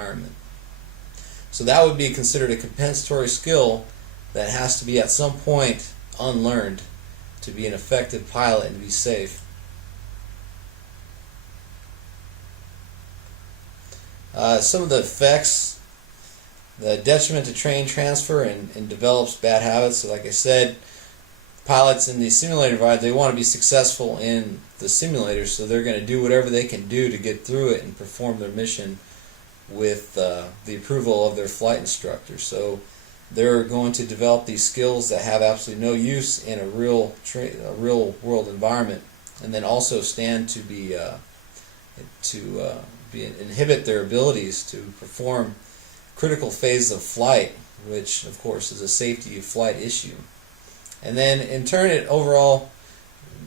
environment. So that would be considered a compensatory skill that has to be at some point unlearned to be an effective pilot and to be safe. Some of the effects: the detriment to train transfer and develops bad habits. So like I said, pilots in the simulator environment, they want to be successful in the simulator, so they're going to do whatever they can do to get through it and perform their mission with the approval of their flight instructor. So they're going to develop these skills that have absolutely no use in a real world environment, and then also stand to inhibit their abilities to perform critical phases of flight, which of course is a safety of flight issue. And then in turn it overall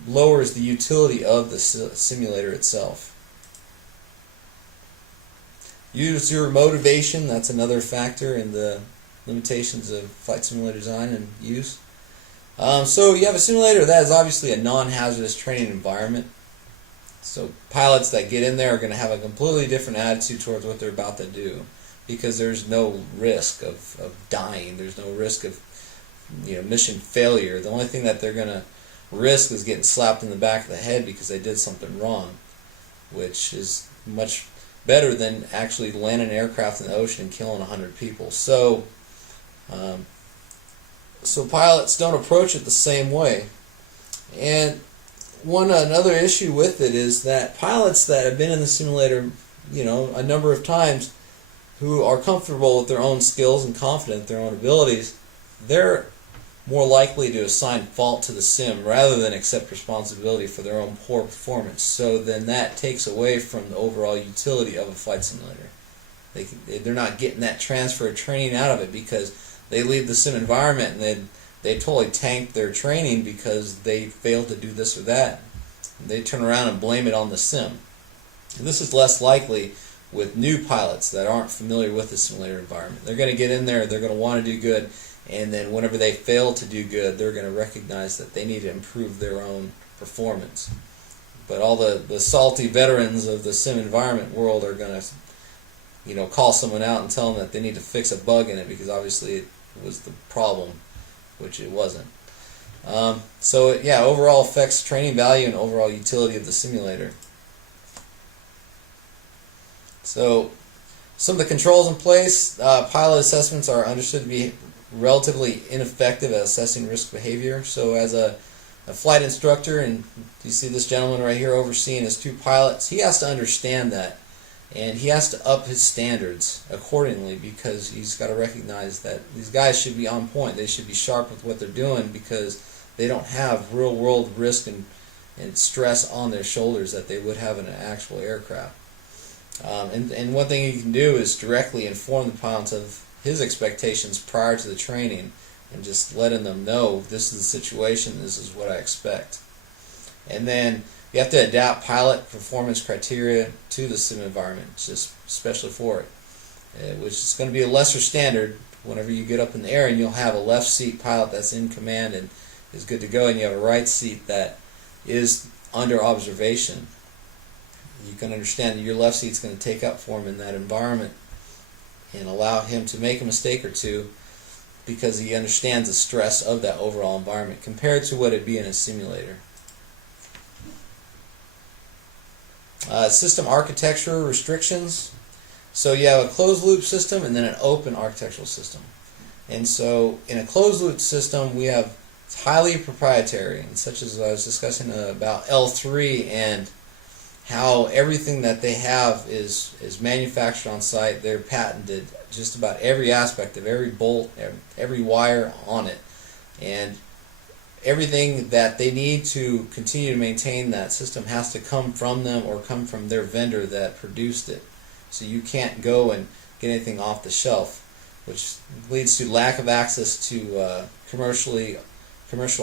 lowers the utility of the simulator itself. User motivation, that's another factor in the limitations of flight simulator design and use. So you have a simulator that is obviously a non-hazardous training environment. So pilots that get in there are going to have a completely different attitude towards what they're about to do, because there's no risk of dying. There's no risk of mission failure. The only thing that they're going to risk is getting slapped in the back of the head because they did something wrong, which is much better than actually landing an aircraft in the ocean and killing 100 people. So pilots don't approach it the same way. And another issue with it is that pilots that have been in the simulator, a number of times, who are comfortable with their own skills and confident in their own abilities, they're more likely to assign fault to the sim rather than accept responsibility for their own poor performance. So then that takes away from the overall utility of a flight simulator. They're not getting that transfer of training out of it because they leave the sim environment and they totally tank their training because they failed to do this or that. They turn around and blame it on the sim. And this is less likely with new pilots that aren't familiar with the simulator environment. They're going to get in there, they're going to want to do good, and then whenever they fail to do good, they're going to recognize that they need to improve their own performance. But all the salty veterans of the sim environment world are going to call someone out and tell them that they need to fix a bug in it because obviously it was the problem, which it wasn't. So yeah, overall affects training value and overall utility of the simulator. So some of the controls in place: pilot assessments are understood to be relatively ineffective at assessing risk behavior. So as a flight instructor, and you see this gentleman right here overseeing his two pilots, he has to understand that, and he has to up his standards accordingly, because he's got to recognize that these guys should be on point. They should be sharp with what they're doing because they don't have real world risk and stress on their shoulders that they would have in an actual aircraft. And one thing he can do is directly inform the pilots of his expectations prior to the training and just letting them know, this is the situation, this is what I expect. And then you have to adapt pilot performance criteria to the sim environment, just especially for it, which is going to be a lesser standard whenever you get up in the air, and you'll have a left seat pilot that's in command and is good to go, and you have a right seat that is under observation. You can understand that your left seat's going to take up for him in that environment and allow him to make a mistake or two because he understands the stress of that overall environment compared to what it'd be in a simulator. System architecture restrictions. So you have a closed loop system and then an open architectural system. And so in a closed loop system we have, it's highly proprietary, and such as I was discussing about L3 and how everything that they have is manufactured on site. They're patented, just about every aspect of every bolt, every wire on it, and everything that they need to continue to maintain that system has to come from them or come from their vendor that produced it. So you can't go and get anything off the shelf, which leads to lack of access to commercial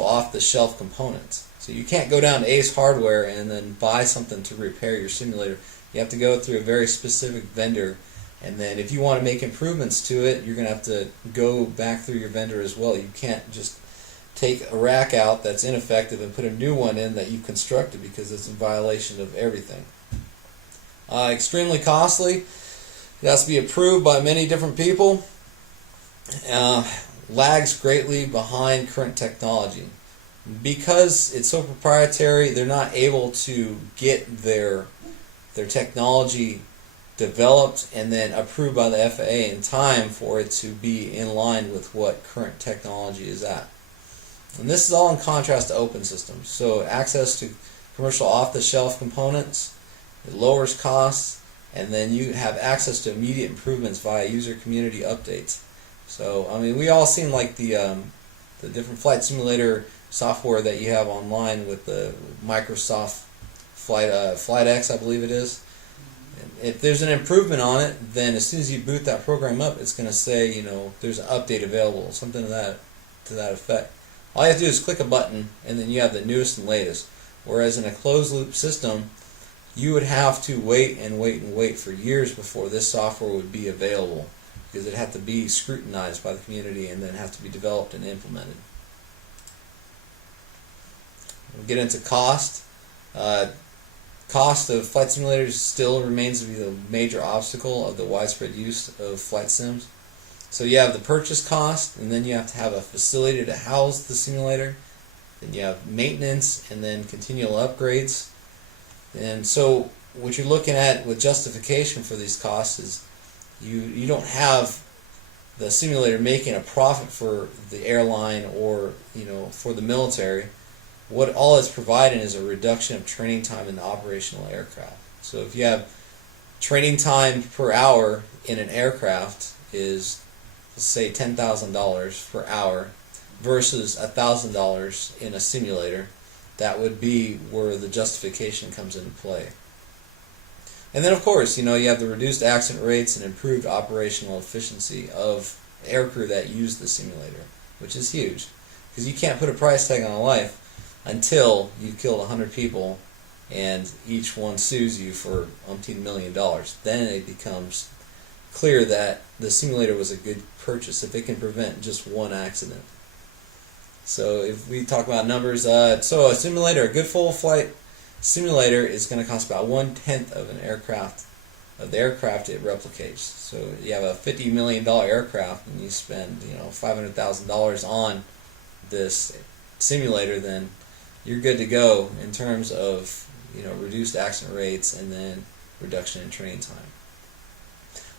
off-the-shelf components. So you can't go down to Ace Hardware and then buy something to repair your simulator. You have to go through a very specific vendor, and then if you want to make improvements to it, you're going to have to go back through your vendor as well. You can't just take a rack out that's ineffective and put a new one in that you constructed, because it's in violation of everything. Extremely costly. It has to be approved by many different people. Lags greatly behind current technology. Because it's so proprietary, they're not able to get their technology developed and then approved by the FAA in time for it to be in line with what current technology is at. And this is all in contrast to open systems. So access to commercial off-the-shelf components, it lowers costs, and then you have access to immediate improvements via user community updates. So, I mean, we all seen like the different flight simulator software that you have online with the Microsoft FlightX, I believe it is. If there's an improvement on it, then as soon as you boot that program up, it's going to say, you know, there's an update available, something to that effect. All you have to do is click a button, and then you have the newest and latest. Whereas in a closed-loop system, you would have to wait and wait and wait for years before this software would be available, because it had to be scrutinized by the community and then have to be developed and implemented. We'll get into cost. Cost of flight simulators still remains to be the major obstacle of the widespread use of flight sims. So you have the purchase cost, and then you have to have a facility to house the simulator. Then you have maintenance, and then continual upgrades. And so what you're looking at with justification for these costs is you don't have the simulator making a profit for the airline or, you know, for the military. What all it's providing is a reduction of training time in the operational aircraft. So if you have training time per hour in an aircraft is, let's say, $10,000 per hour versus $1,000 in a simulator, that would be where the justification comes into play. And then, of course, you know, you have the reduced accident rates and improved operational efficiency of aircrew that use the simulator, which is huge, because you can't put a price tag on a life until you've killed 100 people and each one sues you for umpteen $1 million. Then it becomes clear that the simulator was a good purchase if it can prevent just one accident. So if we talk about numbers, so a simulator, a good full flight simulator is going to cost about 1/10 of an aircraft, of the aircraft it replicates. So you have a $50 million aircraft and you spend, you know, $500,000 on this simulator, then you're good to go in terms of, you know, reduced accident rates and then reduction in training time.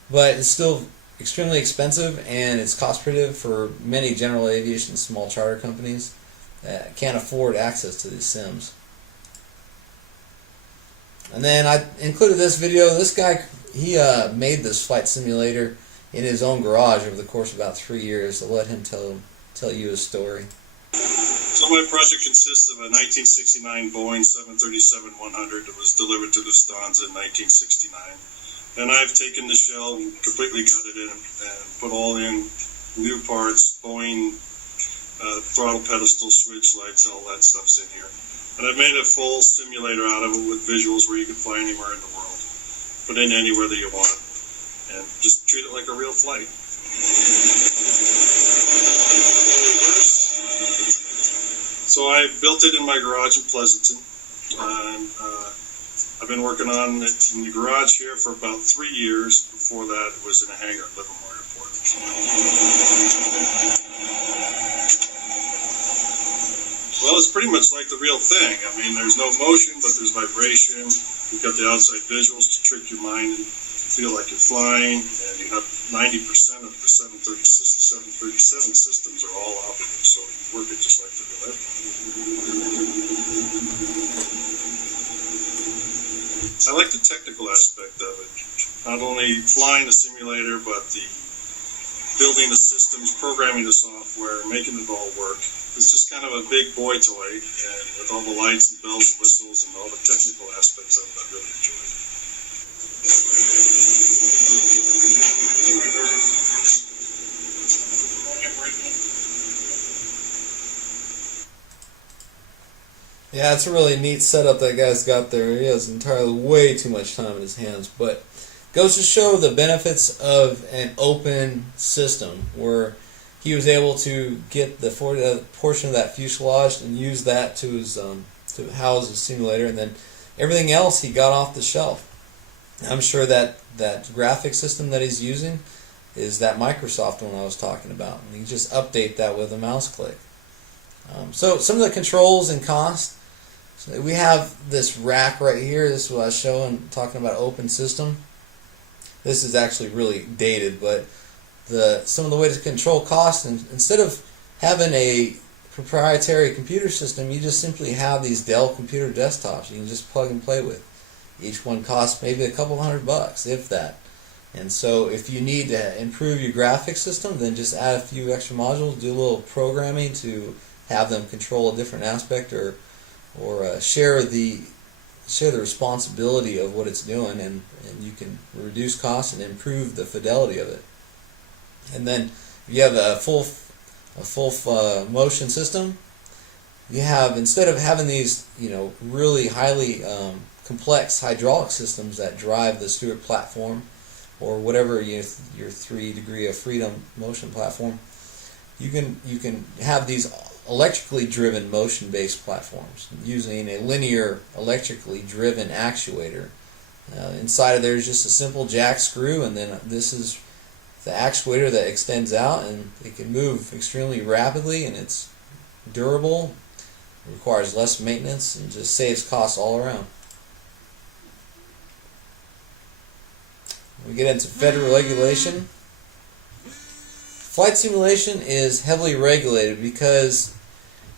But it's still extremely expensive, and it's cost prohibitive for many general aviation small charter companies that can't afford access to these sims. And then I included this video. This guy, he made this flight simulator in his own garage over the course of about 3 years. I'll let him tell you his story. So my project consists of a 1969 Boeing 737-100 that was delivered to Lufthansa in 1969. And I've taken the shell and completely gutted it and put all in new parts, Boeing throttle pedestal, switch lights, all that stuff's in here. And I've made a full simulator out of it with visuals where you can fly anywhere in the world. Put in anywhere that you want. And just treat it like a real flight. So I built it in my garage in Pleasanton. I've been working on it in the garage here for about 3 years. Before that, it was in a hangar at Livermore Airport. Well, it's pretty much like the real thing. I mean, there's no motion, but there's vibration. You've got the outside visuals to trick your mind and feel like you're flying. And you have 90% of the 737 systems are all operating, so you work it just like the real airplane. I like the technical aspect of it. Not only flying the simulator, but the building the systems, programming the software, making it all work. It's just kind of a big boy toy, and with all the lights and bells and whistles and all the technical aspects of it, I really enjoy it. Yeah, it's a really neat setup that guy's got there. He has entirely way too much time in his hands, but goes to show the benefits of an open system where he was able to get the portion of that fuselage and use that to his to house his simulator, and then everything else he got off the shelf. I'm sure that graphic system that he's using is that Microsoft one I was talking about. And you just update that with a mouse click. So some of the controls and cost. So we have this rack right here. This is what I was showing, talking about open system. This is actually really dated, but some of the ways to control cost, and instead of having a proprietary computer system, you just simply have these Dell computer desktops you can just plug and play with. Each one costs maybe a couple $100, if that. And so if you need to improve your graphics system, then just add a few extra modules, do a little programming to have them control a different aspect, or share the responsibility of what it's doing, and you can reduce costs and improve the fidelity of it. And then if you have a full motion system, you have, instead of having these really highly complex hydraulic systems that drive the Stewart platform or whatever your 3 degree of freedom motion platform, you can have these electrically driven motion-based platforms using a linear electrically driven actuator. Inside of there is just a simple jack screw, and then this is the actuator that extends out, and it can move extremely rapidly, and it's durable, requires less maintenance, and just saves costs all around. We get into federal regulation. Flight simulation is heavily regulated because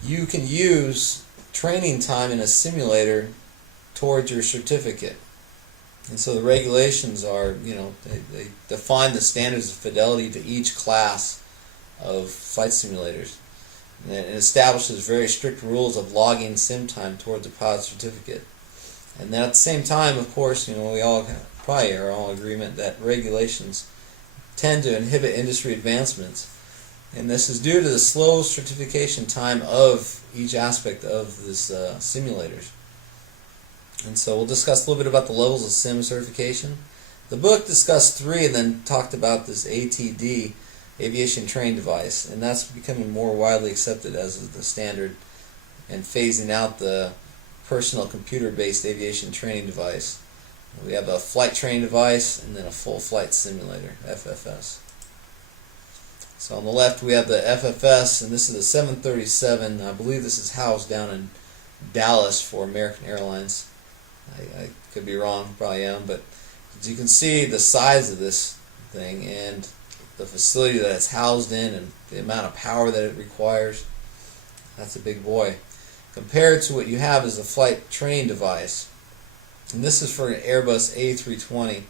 you can use training time in a simulator towards your certificate. And so the regulations are, they define the standards of fidelity to each class of flight simulators. And it establishes very strict rules of logging sim time towards a pilot certificate. And then at the same time, of course, we all probably are all in agreement that regulations tend to inhibit industry advancements. And this is due to the slow certification time of each aspect of this simulators. And so we'll discuss a little bit about the levels of sim certification. The book discussed 3 and then talked about this ATD, Aviation Training Device, and that's becoming more widely accepted as the standard, and phasing out the personal computer-based aviation training device. We have a flight training device and then a full flight simulator, FFS. So on the left we have the FFS, and this is the 737. I believe this is housed down in Dallas for American Airlines. I could be wrong, probably am, but as you can see the size of this thing and the facility that it's housed in and the amount of power that it requires, that's a big boy. Compared to what you have is a flight training device. And this is for an Airbus A320.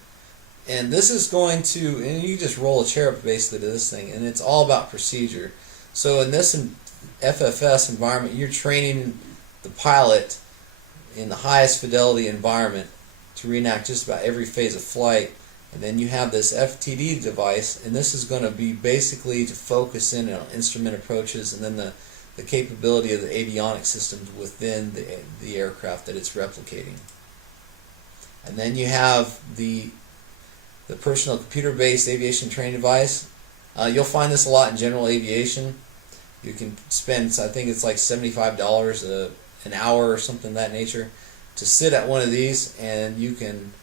And this is going to, and you just roll a chair up basically to this thing, and it's all about procedure. So in this FFS environment, you're training the pilot in the highest fidelity environment to reenact just about every phase of flight. And then you have this FTD device, and this is going to be basically to focus in on instrument approaches and then the capability of the avionics systems within the aircraft that it's replicating. And then you have the personal computer-based aviation training device. You'll find this a lot in general aviation. You can spend, I think it's like $75 an hour or something of that nature to sit at one of these, and you can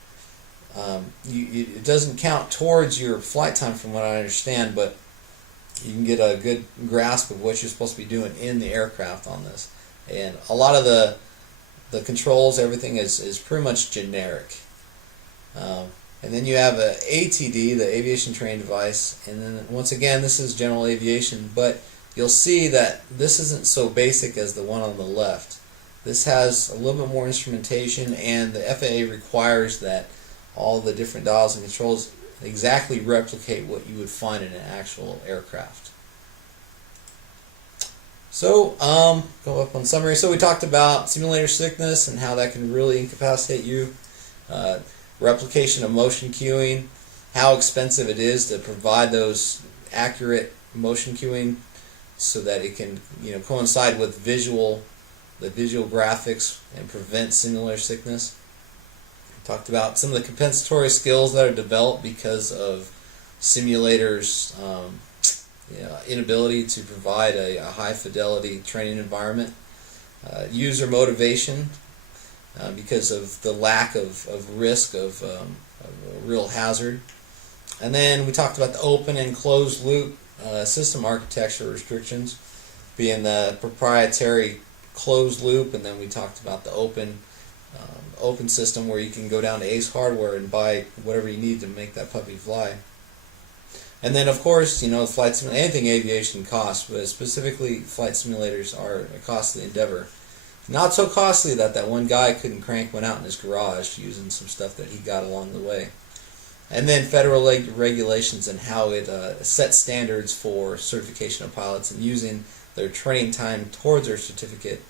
it doesn't count towards your flight time from what I understand, but you can get a good grasp of what you're supposed to be doing in the aircraft on this. And a lot of the controls, everything is pretty much generic. And then you have a ATD, the aviation training device, and then once again this is general aviation, but you'll see that this isn't so basic as the one on the left. This has a little bit more instrumentation, and the FAA requires that all the different dials and controls exactly replicate what you would find in an actual aircraft. So, go up on summary. So we talked about simulator sickness and how that can really incapacitate you. Replication of motion cueing, how expensive it is to provide those accurate motion cueing so that it can coincide with the visual graphics and prevent simulator sickness. We talked about some of the compensatory skills that are developed because of simulators' inability to provide a high fidelity training environment. User motivation, because of the lack of risk of a real hazard. And then we talked about the open and closed loop system architecture restrictions, being the proprietary closed loop, and then we talked about the open system where you can go down to Ace Hardware and buy whatever you need to make that puppy fly. And then, of course, anything aviation costs, but specifically flight simulators are a costly endeavor. Not so costly that one guy couldn't crank one out in his garage using some stuff that he got along the way. And then federal regulations and how it sets standards for certification of pilots and using their training time towards their certificate,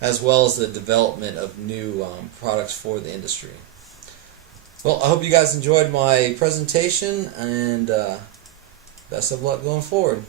as well as the development of new products for the industry. Well, I hope you guys enjoyed my presentation, and best of luck going forward.